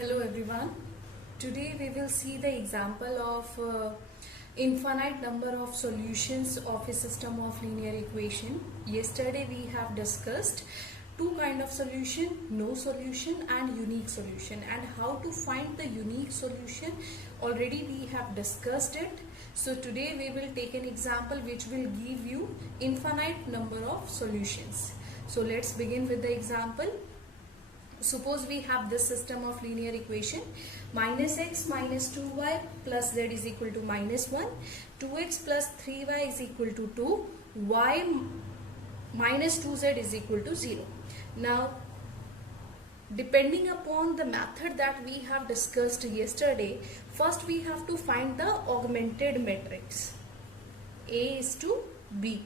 Hello everyone. Today we will see the example of infinite number of solutions of a system of linear equation. Yesterday we have discussed two kind of solution, no solution and unique solution, and how to find the unique solution already we have discussed it. So today we will take an example which will give you infinite number of solutions. So let's begin with the example. Suppose we have this system of linear equation: minus x minus 2y plus z is equal to minus 1, 2x plus 3y is equal to 2, y minus 2z is equal to 0. Now, depending upon the method that we have discussed yesterday, first we have to find the augmented matrix A is to B,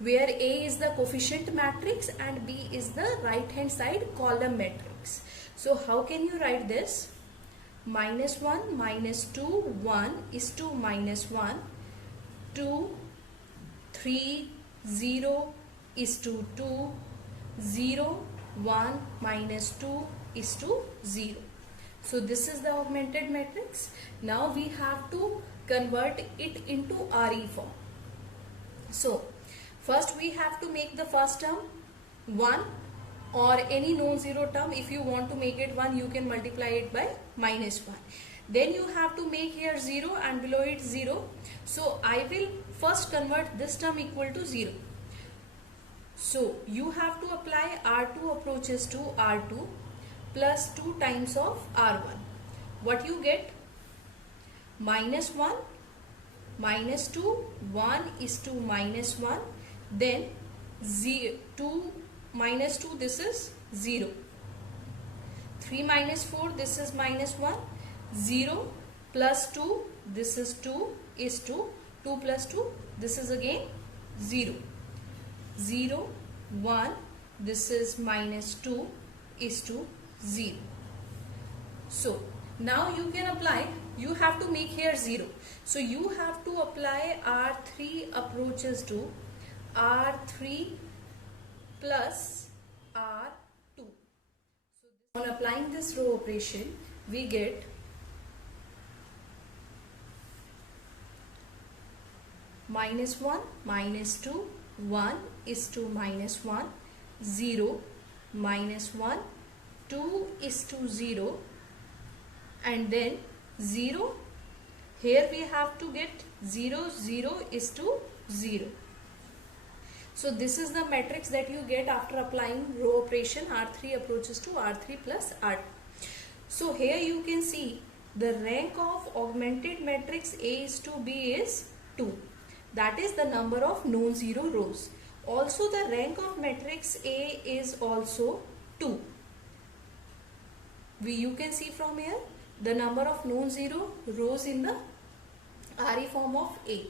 where A is the coefficient matrix and B is the right hand side column matrix. So how can you write this? Minus 1 minus 2, 1 is to minus 1, 2, 3, 0 is to 2, 0, 1 minus 2 is to 0. So this is the augmented matrix. Now we have to convert it into RE form. So first we have to make the first term 1, or any non-zero term. If you want to make it 1, you can multiply it by minus 1. Then you have to make here 0 and below it 0. So I will first convert this term equal to 0. So you have to apply R2 approaches to R2 plus 2 times of R1. What you get? Minus 1 minus 2, 1 is to minus 1. Then 2 minus 2, this is 0. 3 minus 4, this is minus 1. 0 plus 2, this is 2, is 2. 2 plus 2, this is again 0. 0, 1, this is minus 2, is to 0. So now you can apply, you have to make here 0. So you have to apply R3 approaches to R3 plus R2. So on applying this row operation, we get minus 1 minus 2, 1 is to minus 1, 0 minus 1, 2 is to 0, and then 0. Here we have to get 0, 0 is to 0. So this is the matrix that you get after applying row operation R3 approaches to R3 plus R2. So here you can see the rank of augmented matrix A is to B is 2. That is the number of non-zero rows. Also the rank of matrix A is also 2. You can see from here the number of non-zero rows in the RE form of A.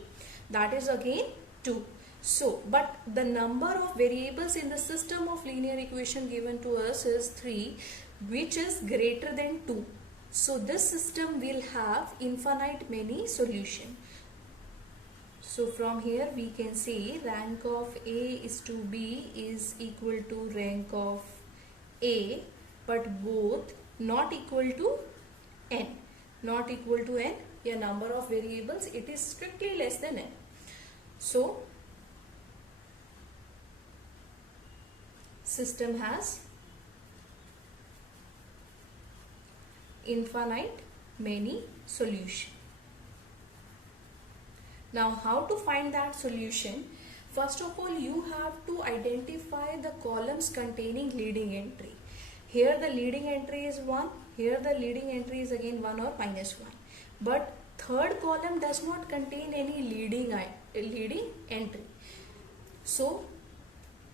That is again 2. So, but the number of variables in the system of linear equation given to us is 3, which is greater than 2. So this system will have infinite many solutions. So from here we can say rank of A is to B is equal to rank of A, but both not equal to n. Not equal to n, a number of variables, it is strictly less than n. So system has infinite many solutions. Now how to find that solution? First of all, you have to identify the columns containing leading entry. Here the leading entry is 1, here the leading entry is again 1 or minus 1. But third column does not contain any leading entry. So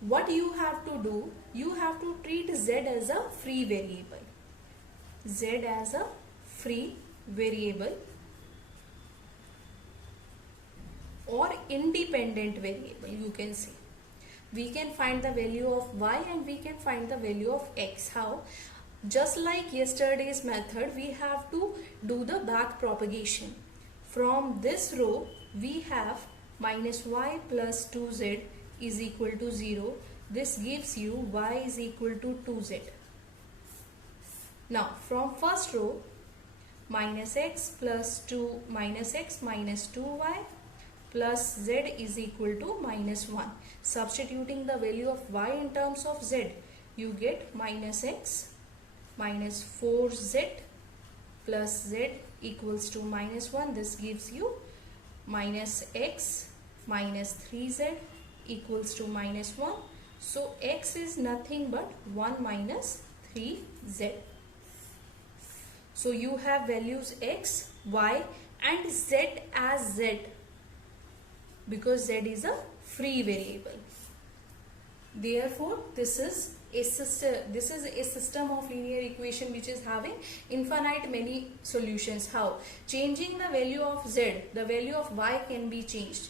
what you have to do, you have to treat Z as a free variable. Z as a free variable or independent variable, you can say. We can find the value of y and we can find the value of x. How? Just like yesterday's method, we have to do the back propagation. From this row, we have minus y plus 2z is equal to 0. This gives you y is equal to 2z. Now from first row, minus x plus 2 minus x minus 2y plus z is equal to minus 1. Substituting the value of y in terms of z, you get minus x minus 4z plus z equals to minus 1. This gives you minus x minus 3z equals to minus 1. So x is nothing but 1 minus 3z. So you have values x, y and z as z, because z is a free variable. Therefore this is a system of linear equation which is having infinite many solutions. How? Changing the value of z, the value of y can be changed.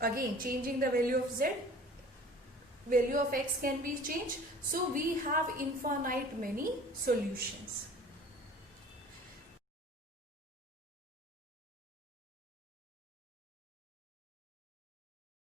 Again, changing the value of z, value of x can be changed. So we have infinite many solutions.